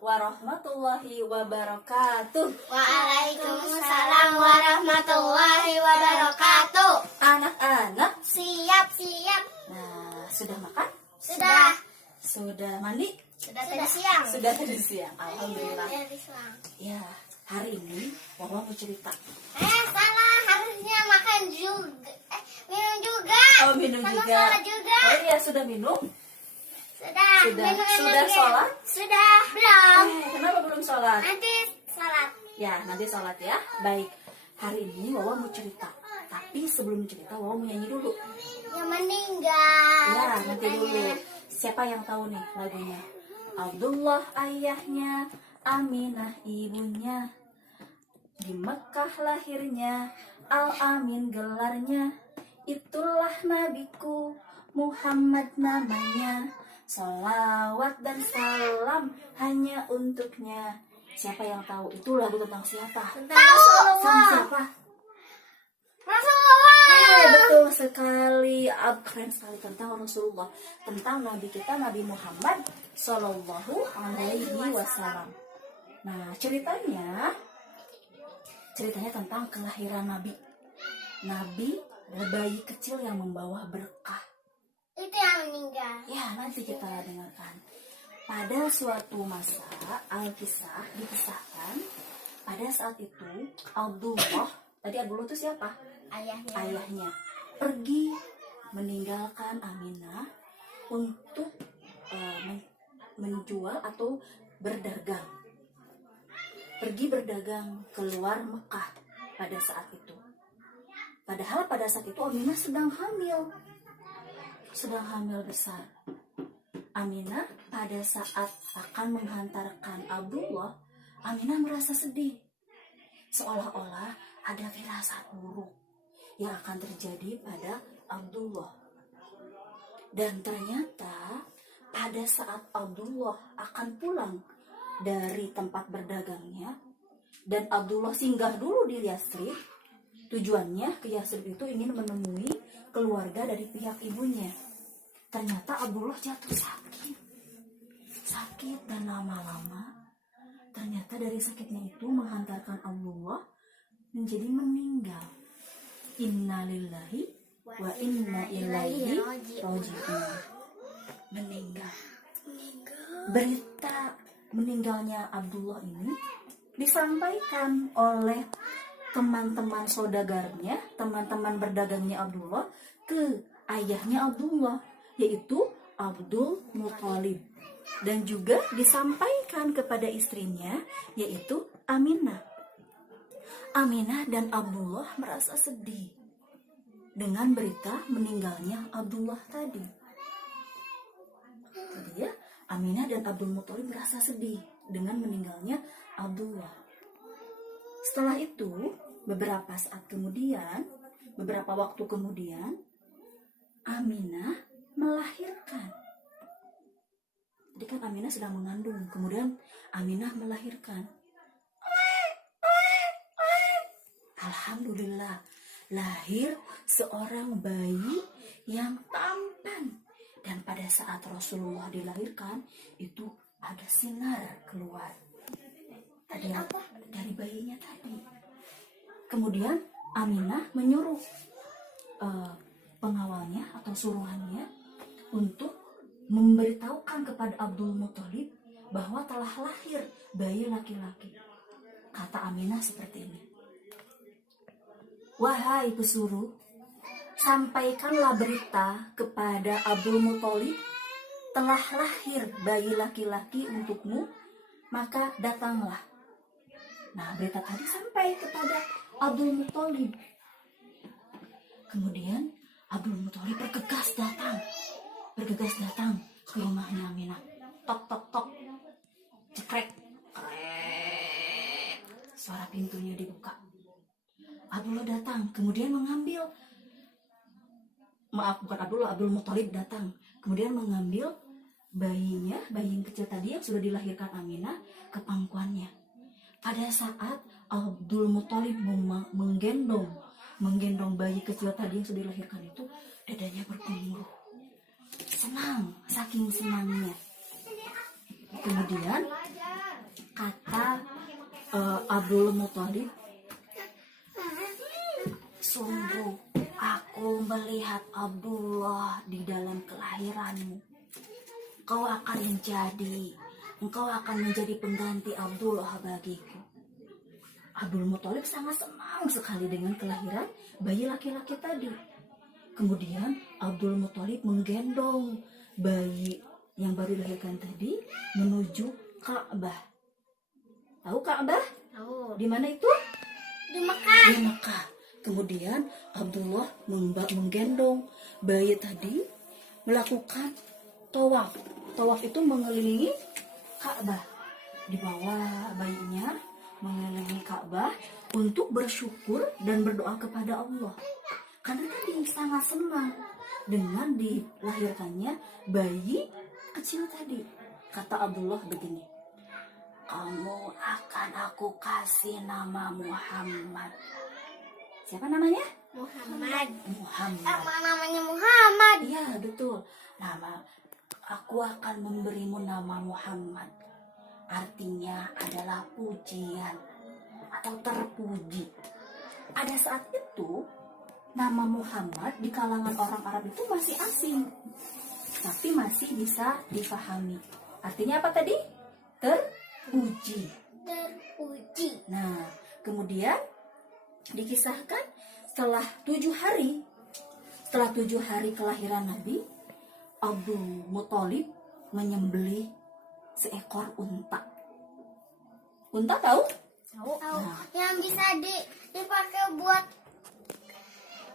warahmatullahi wabarakatuh. Waalaikumsalam warahmatullahi wabarakatuh. Anak-anak, Siap. nah sudah makan? Sudah. Sudah mandi? Sudah tadi siang. Sudah tadi siang. Alhamdulillah. Tadi siang. Ya, hari ini Wawa mau cerita. Salah, harusnya makan juga. Minum juga. Oh, minum Sama juga. sholat juga. Oh iya, sudah minum? Sudah. Sudah. Minum Sudah energi. sholat? Sudah. Belum. Kenapa belum sholat? Nanti sholat. Ya, nanti sholat ya. Baik, hari ini Wawa mau cerita. Tapi sebelum cerita, Wawa mau nyanyi dulu. Yang meninggal. Ya, nanti dulu. Siapa yang tahu nih lagunya? Abdullah ayahnya, Aminah ibunya. Di Mekah lahirnya, Al-Amin gelarnya. Itulah nabiku, Muhammad namanya. Salawat dan salam hanya untuknya. Siapa yang tahu? Itu lagu tentang siapa? Tahu. Sama siapa? Rasulullah. Betul sekali. Keren sekali tentang Rasulullah, tentang Nabi kita, Nabi Muhammad Sallallahu Alaihi Wasallam. Nah, ceritanya tentang kelahiran Nabi. Nabi adalah bayi kecil yang membawa berkah. Itu yang meninggal. Ya, nanti kita dengarkan. Pada suatu masa, Alkisah dikisahkan, pada saat itu Abdullah, tadi Abdullah itu siapa? Ayahnya pergi meninggalkan Aminah untuk menjual atau berdagang. Pergi berdagang keluar Mekah pada saat itu. Padahal pada saat itu Aminah sedang hamil besar. Aminah pada saat akan menghantarkan Abdullah, Aminah merasa sedih. Seolah-olah ada firasat buruk yang akan terjadi pada Abdullah. Dan ternyata pada saat Abdullah akan pulang dari tempat berdagangnya, dan Abdullah singgah dulu di Yasrib, tujuannya ke Yasrib itu ingin menemui keluarga dari pihak ibunya. Ternyata Abdullah jatuh sakit dan lama-lama ternyata dari sakitnya itu menghantarkan Abdullah menjadi meninggal. Innalillahi wa inna ilaihi raji'un. Meninggal. Berita meninggalnya Abdullah ini disampaikan oleh teman-teman saudagarnya, teman-teman berdagangnya Abdullah ke ayahnya Abdullah, yaitu Abdul Muthalib, dan juga disampaikan kepada istrinya, yaitu Aminah. Aminah dan Abdullah merasa sedih dengan berita meninggalnya Abdullah tadi. Jadi ya, Aminah dan Abdul Muthalib merasa sedih dengan meninggalnya Abdullah. Setelah itu, beberapa waktu kemudian, Aminah melahirkan. Jadi kan Aminah sedang mengandung, kemudian Aminah melahirkan. Alhamdulillah, lahir seorang bayi yang tampan. Dan pada saat Rasulullah dilahirkan, itu ada sinar keluar dari bayinya tadi. Kemudian Aminah menyuruh pengawalnya atau suruhannya untuk memberitahukan kepada Abdul Muthalib bahwa telah lahir bayi laki-laki. Kata Aminah seperti ini. Wahai pesuruh, sampaikanlah berita kepada Abdul Muthalib, telah lahir bayi laki-laki untukmu, maka datanglah. Nah, berita tadi sampai kepada Abdul Muthalib. Kemudian Abdul Muthalib bergegas datang ke rumahnya Aminah. Tok, cekrek, suara pintunya dibuka. Abdul Muthalib datang, kemudian mengambil bayi yang kecil tadi yang sudah dilahirkan Aminah ke pangkuannya. Pada saat Abdul Muthalib menggendong bayi kecil tadi yang sudah dilahirkan itu, dadanya bergemuruh. Senang, saking senangnya. Kemudian Kata Abdul Muthalib, sungguh aku melihat Abdullah di dalam kelahiranmu. Engkau akan menjadi pengganti Abdullah bagiku. Abdul Muthalib sangat senang sekali dengan kelahiran bayi laki-laki tadi. Kemudian Abdul Muthalib menggendong bayi yang baru dilahirkan tadi menuju Ka'bah. Tahu Ka'bah? Tahu. Di mana itu? Di Mekah. Di Mekah. Kemudian Abdullah menggendong bayi tadi melakukan tawaf. Tawaf itu mengelilingi Ka'bah. Dibawa bayinya mengelilingi Ka'bah untuk bersyukur dan berdoa kepada Allah. Karena tadi sangat senang dengan dilahirkannya bayi kecil tadi. Kata Abdullah begini, kamu akan aku kasih nama Muhammad. Siapa namanya? Muhammad. Muhammad. Namanya Muhammad. Iya, betul. Aku akan memberimu nama Muhammad. Artinya adalah pujian atau terpuji. Pada saat itu, nama Muhammad di kalangan orang Arab itu masih asing, tapi masih bisa difahami. Artinya apa tadi? Terpuji. Terpuji. Nah, kemudian dikisahkan setelah 7 hari kelahiran Nabi, Abdul Muthalib menyembelih seekor unta. Unta tahu? Tahu. Nah. Yang bisa dipakai buat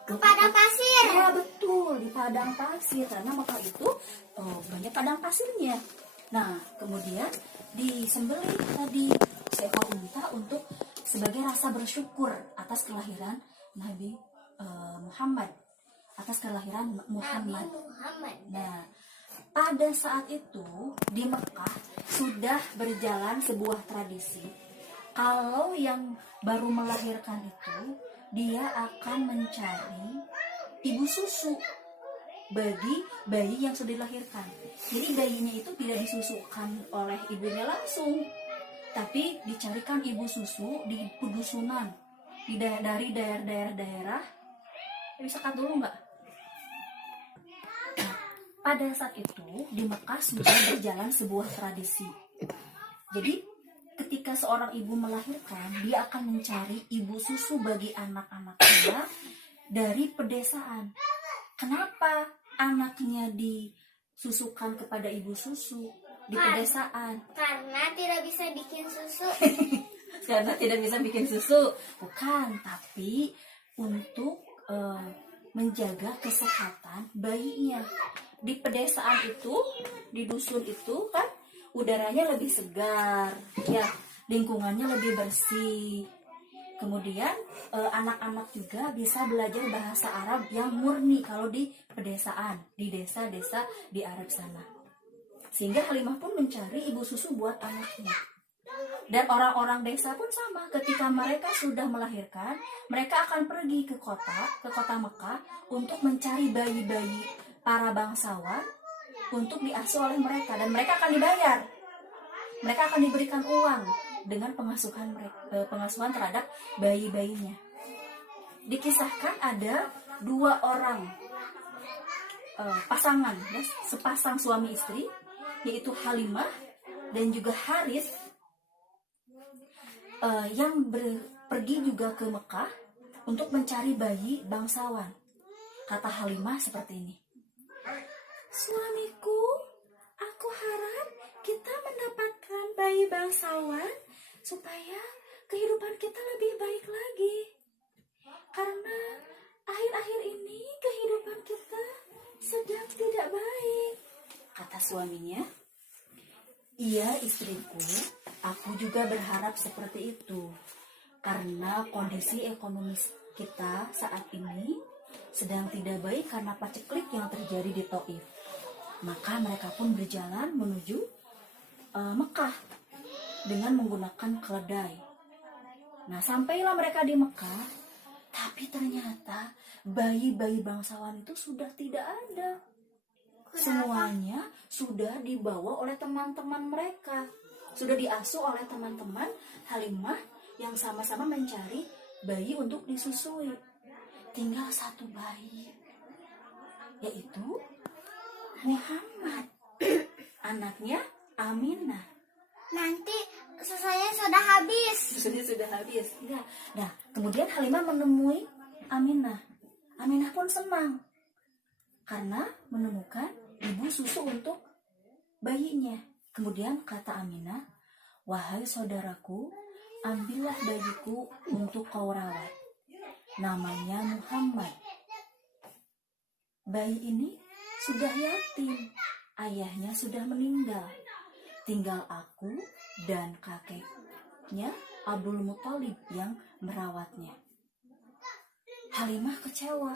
ke padang pasir. Ya betul, di padang pasir, karena Mekah itu banyak padang pasirnya. Nah, kemudian disembelih tadi seekor unta untuk sebagai rasa bersyukur atas kelahiran Nabi Muhammad, atas kelahiran Muhammad. Nabi Muhammad. Nah, pada saat itu di Mekah sudah berjalan sebuah tradisi. Kalau yang baru melahirkan itu, dia akan mencari ibu susu bagi bayi yang sudah dilahirkan. Jadi bayinya itu tidak disusukan oleh ibunya langsung, tapi dicarikan ibu susu di pedusunan, dari daerah-daerah. Bisa cut dulu mbak? Nah, pada saat itu di Mekah sudah berjalan sebuah tradisi. Jadi ketika seorang ibu melahirkan, dia akan mencari ibu susu bagi anak-anaknya dari pedesaan. Kenapa anaknya disusukan kepada ibu susu di pedesaan? Karena tidak bisa bikin susu. Karena tidak bisa bikin susu. Bukan, tapi untuk menjaga kesehatan bayinya. Di pedesaan itu, di dusun itu kan udaranya lebih segar, ya, lingkungannya lebih bersih. Kemudian anak-anak juga bisa belajar bahasa Arab yang murni kalau di pedesaan, di desa-desa di Arab sana. Sehingga Halimah pun mencari ibu susu buat anaknya. Dan orang-orang desa pun sama, ketika mereka sudah melahirkan, mereka akan pergi ke kota Mekah untuk mencari bayi-bayi para bangsawan untuk diasuh oleh mereka, dan mereka akan dibayar. Mereka akan diberikan uang dengan pengasuhan terhadap bayi-bayinya. Dikisahkan ada 2 orang pasangan, ya, sepasang suami istri, yaitu Halimah dan juga Harith, yang pergi juga ke Mekah untuk mencari bayi bangsawan. Kata Halimah seperti ini, suamiku, aku harap kita mendapatkan bayi bangsawan supaya kehidupan kita lebih baik lagi. Karena akhir-akhir ini kehidupan kita sedang tidak baik. Kata suaminya, iya istriku, aku juga berharap seperti itu. Karena kondisi ekonomis kita saat ini sedang tidak baik karena paceklik yang terjadi di Taif. Maka mereka pun berjalan menuju Mekah dengan menggunakan keledai. Nah, sampailah mereka di Mekah, tapi ternyata bayi-bayi bangsawan itu sudah tidak ada. Semuanya sudah dibawa oleh teman-teman mereka. sudah diasuh oleh teman-teman Halimah yang sama-sama mencari bayi untuk disusui. Tinggal satu bayi, yaitu Muhammad, anaknya Aminah. Nanti susunya sudah habis. Susunya sudah habis. Enggak. Nah, kemudian Halimah menemui Aminah. Aminah pun senang karena menemukan ibu susu untuk bayinya. Kemudian kata Aminah, "Wahai saudaraku, ambillah bayiku untuk kau rawat. Namanya Muhammad. Bayi ini sudah yatim, ayahnya sudah meninggal. Tinggal aku dan kakeknya Abdul Muthalib yang merawatnya." Halimah kecewa,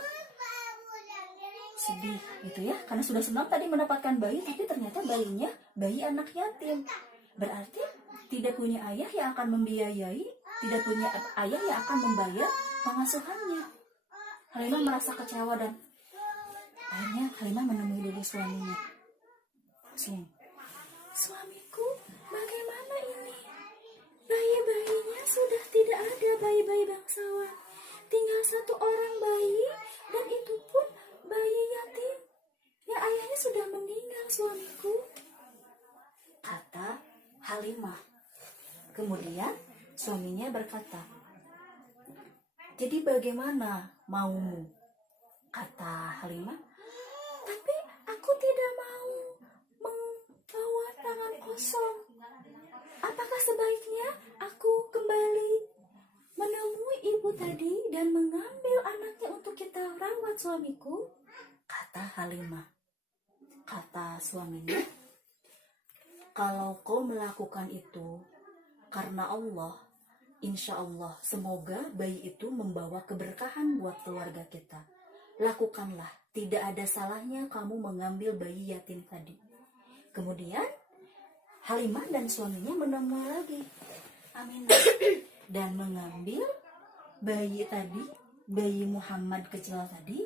sedih gitu ya, karena sudah senang tadi mendapatkan bayi, tapi ternyata bayinya bayi anak yatim. Berarti tidak punya ayah yang akan membiayai, tidak punya ayah yang akan membayar pengasuhannya. Halimah merasa kecewa dan akhirnya Halimah menemui dulu suaminya. "Suamiku, bagaimana ini? Bayi-bayinya sudah tidak ada, bayi-bayi bangsawan. Tinggal satu orang bayi, dan itu pun bayi yatim yang ayahnya sudah meninggal, suamiku," kata Halimah. Kemudian suaminya berkata, "Jadi bagaimana maumu?" Kata Halimah, "Tapi aku tidak mau membawa tangan kosong. Apakah sebaiknya aku kembali menemui ibu tadi dan mengambil anaknya untuk kita rawat, suamiku?" Kata Halimah. Kata suaminya, "Kalau kau melakukan itu karena Allah, insya Allah semoga bayi itu membawa keberkahan buat keluarga kita. Lakukanlah, tidak ada salahnya kamu mengambil bayi yatim tadi." Kemudian Halimah dan suaminya menemui lagi Aminah dan mengambil bayi tadi, bayi Muhammad kecil tadi,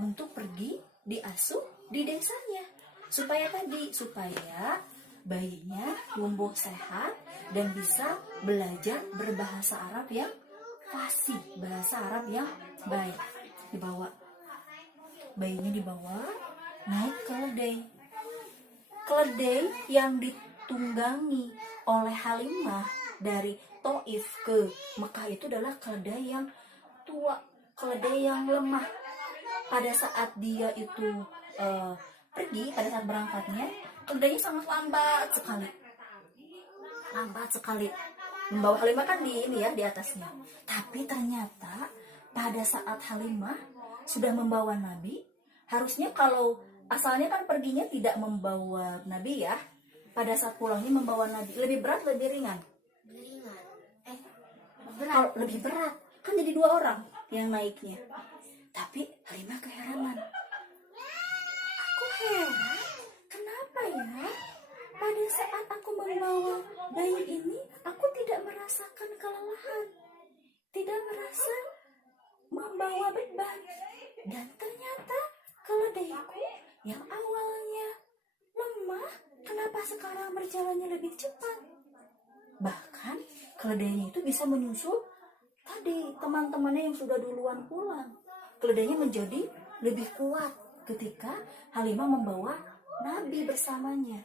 untuk pergi diasuh di desanya, supaya bayinya tumbuh sehat dan bisa belajar berbahasa Arab yang fasih, bahasa Arab yang baik. Bayinya dibawa naik keledai yang ditunggangi oleh Halimah dari Taif ke Mekah. Itu adalah keledai yang tua, keledai yang lemah. Pada saat dia itu pergi, pada saat berangkatnya, keledainya sangat lambat sekali. Membawa Halimah kan di atasnya. Tapi ternyata pada saat Halimah sudah membawa Nabi, harusnya kalau asalnya kan perginya tidak membawa Nabi ya, pada saat pulangnya membawa Nabi. Lebih berat, lebih ringan? Kalau lebih berat, kan jadi 2 orang yang naiknya. Tapi Halimah keheranan. "Aku heran, kenapa ya? Pada saat aku membawa bayi ini, aku tidak merasakan kelelahan, tidak merasa membawa beban. Dan ternyata keledaiku yang awalnya lemah, kenapa sekarang berjalannya lebih cepat? Bahkan keledainya itu bisa menyusul tadi teman-temannya yang sudah duluan pulang. Keledainya menjadi lebih kuat ketika Halimah membawa Nabi bersamanya."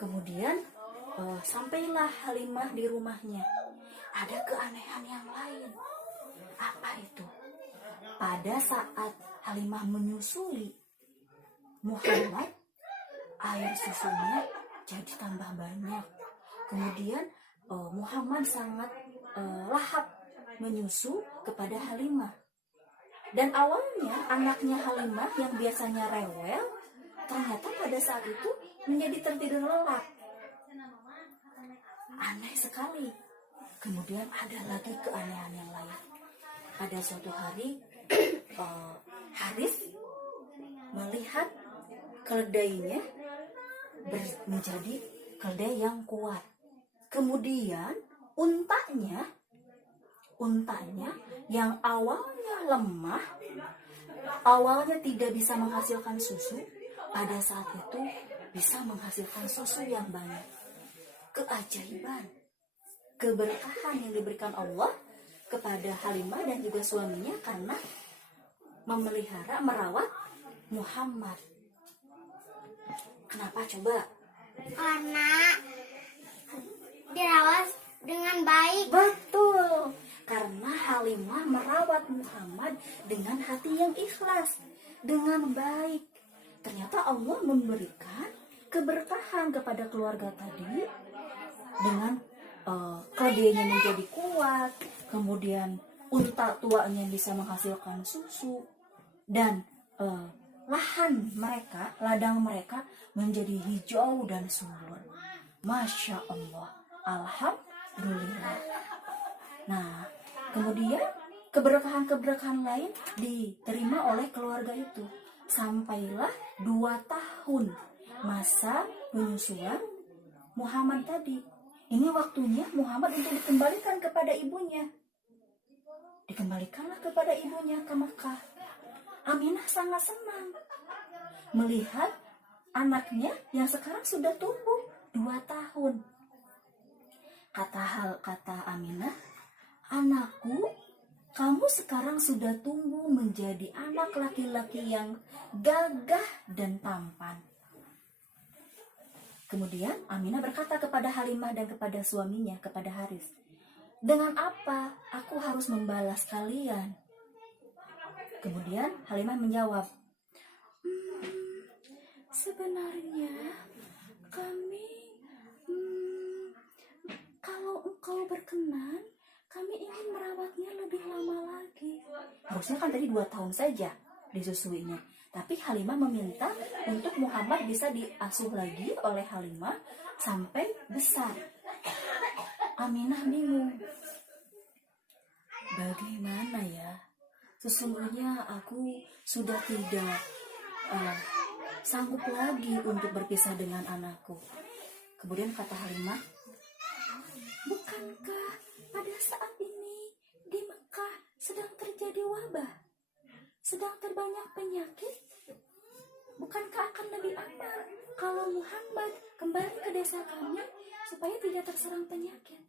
Kemudian sampailah Halimah di rumahnya. Ada keanehan yang lain. Apa itu? Pada saat Halimah menyusui Muhammad, air susunya jadi tambah banyak. Kemudian Muhammad sangat lahap menyusu kepada Halimah. Dan awalnya anaknya Halimah yang biasanya rewel, ternyata pada saat itu menjadi tertidur lelap. Aneh sekali. Kemudian ada lagi keanehan yang lain. Pada suatu hari Harith melihat keledainya menjadi keledai yang kuat. Kemudian untanya yang awalnya lemah, awalnya tidak bisa menghasilkan susu, pada saat itu bisa menghasilkan susu yang banyak. keajaiban, keberkahan yang diberikan Allah kepada Halimah dan juga suaminya karena memelihara, merawat Muhammad. Kenapa coba? Karena dirawat dengan baik. Betul, karena Halimah merawat Muhammad dengan hati yang ikhlas, dengan baik. Ternyata Allah memberikan keberkahan kepada keluarga tadi dengan keledainya menjadi kuat, kemudian unta tuanya bisa menghasilkan susu, dan lahan mereka, ladang mereka menjadi hijau dan subur. Masya Allah, alhamdulillah. Nah, kemudian keberkahan-keberkahan lain diterima oleh keluarga itu. Sampailah 2 tahun masa penyusuan Muhammad tadi. Ini waktunya Muhammad untuk dikembalikan kepada ibunya. Dikembalikanlah kepada ibunya ke Mekah. Aminah sangat senang melihat anaknya yang sekarang sudah tumbuh 2 tahun. Kata Aminah, "Anakku, kamu sekarang sudah tumbuh menjadi anak laki-laki yang gagah dan tampan." Kemudian Aminah berkata kepada Halimah dan kepada suaminya, kepada Haris, "Dengan apa aku harus membalas kalian?" Kemudian Halimah menjawab, "Sebenarnya kami, kalau engkau berkenan, kami ingin merawatnya lebih lama lagi." Harusnya kan tadi 2 tahun saja disusuinya. Tapi Halimah meminta untuk Muhammad bisa diasuh lagi oleh Halimah sampai besar. Aminah bingung. Bagaimana ya? Sesungguhnya aku sudah tidak sanggup lagi untuk berpisah dengan anakku. Kemudian kata Halimah, "Bukankah pada saat ini di Mekah sedang terjadi wabah? Sedang terbanyak penyakit? Bukankah akan lebih aman kalau Muhammad kembali ke desa kami supaya tidak terserang penyakit?"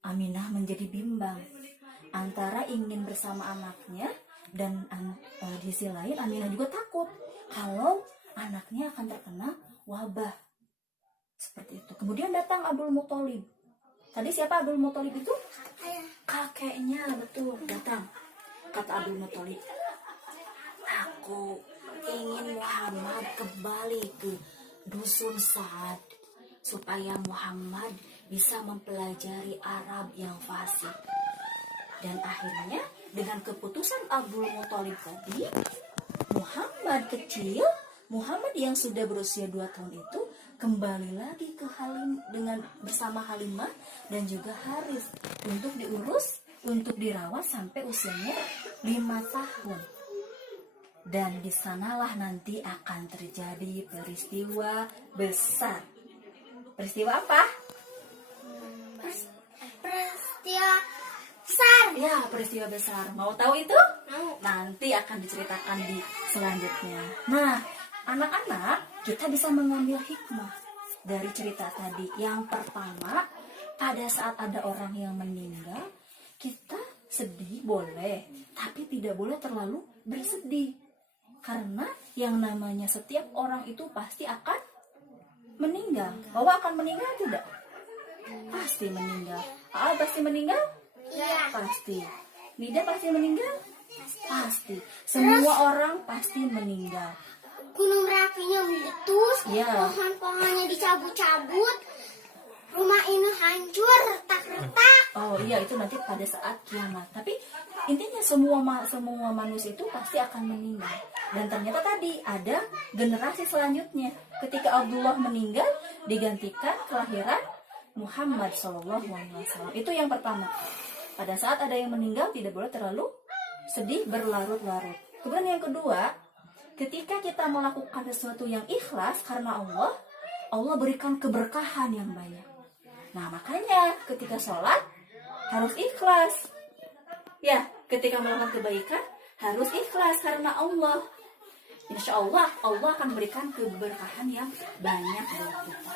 Aminah menjadi bimbang antara ingin bersama anaknya dan di sisi lain Aminah juga takut kalau anaknya akan terkena wabah. Seperti itu. Kemudian datang Abdul Muthalib. Tadi siapa Abdul Muthalib itu? Kakeknya, betul, datang. Kata Abdul Muthalib, "Aku ingin Muhammad kembali ke dusun Sa'ad supaya Muhammad bisa mempelajari Arab yang fasih." Dan akhirnya dengan keputusan Abdul Muthalib tadi, Muhammad kecil, Muhammad yang sudah berusia 2 tahun itu kembali lagi ke bersama Halimah dan juga Haris untuk diurus, untuk dirawat sampai usianya 5 tahun. Dan di sanalah nanti akan terjadi peristiwa besar. Peristiwa apa? Peristiwa besar. Ya, peristiwa besar. Mau tahu itu? Mau. Nanti akan diceritakan di selanjutnya. Nah, anak-anak, kita bisa mengambil hikmah dari cerita tadi. Yang pertama, pada saat ada orang yang meninggal, kita sedih boleh, tapi tidak boleh terlalu bersedih. Karena yang namanya setiap orang itu pasti akan meninggal. Bahwa akan meninggal tidak? Pasti meninggal. Pasti meninggal? Iya. Pasti. Nida pasti meninggal? Pasti. Semua orang pasti meninggal. Gunung berapinya meletus, Iya. pohon-pohonnya dicabut-cabut, rumah ini hancur, retak-retak. Oh iya, itu nanti pada saat kiamat. Tapi intinya semua manusia itu pasti akan meninggal. Dan ternyata tadi ada generasi selanjutnya. Ketika Abdullah meninggal, digantikan kelahiran Muhammad SAW. Itu yang pertama. Pada saat ada yang meninggal, tidak boleh terlalu sedih berlarut-larut. Kemudian yang kedua, ketika kita melakukan sesuatu yang ikhlas karena Allah, Allah berikan keberkahan yang banyak. Nah, makanya ketika sholat harus ikhlas. Ya, ketika melakukan kebaikan harus ikhlas karena Allah. Insya Allah, Allah akan berikan keberkahan yang banyak buat kita.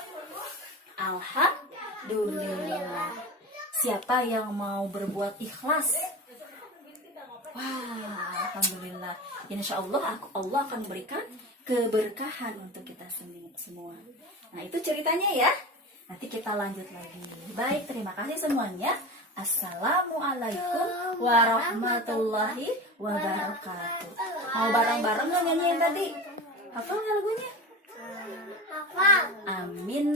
Alhamdulillah. Alhamdulillah. Siapa yang mau berbuat ikhlas? Wah, alhamdulillah. Insya Allah Allah akan berikan keberkahan untuk kita semua. Nah, itu ceritanya ya. Nanti kita lanjut lagi. Baik, terima kasih semuanya. Assalamualaikum warahmatullahi wabarakatuh. Mau bareng-bareng nggak nyanyi yang tadi? Hafal nggak lagunya? Hafal. Amin